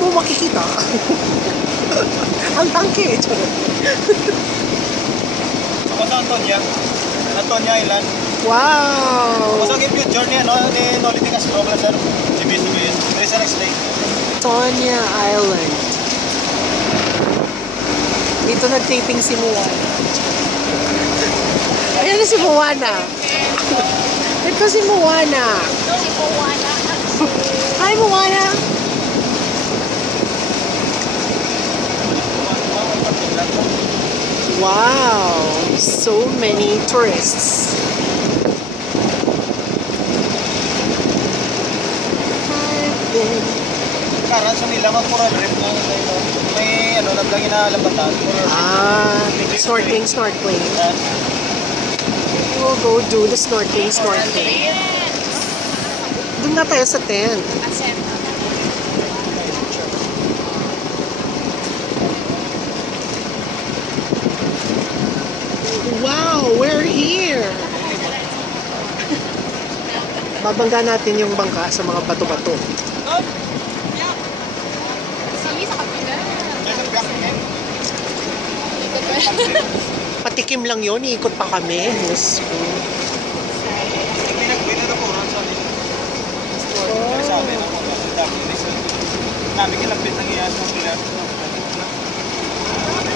mo makikita. Ang tangke. Ako sa Antonia. Antonia Island. Wow! Kung sa future niya, no? Ni Noliting as problem, sir. Ibig-ibig. There is an next day. Antonia Island. Dito nag-taping si Moana. Ayan na si Moana. Ito si Moana. Si Moana. Hi, Moana. Wow! So many tourists. Karan sa nila, mag-pura trip na. May, ano, naglagi na lambatan. Snorkeling. We'll go do the snorkeling. Doon na tayo sa tent. Wow, we're here! Babangga natin yung bangka sa mga bato-bato. Patikim lang yon, iikot pa kami. Yes.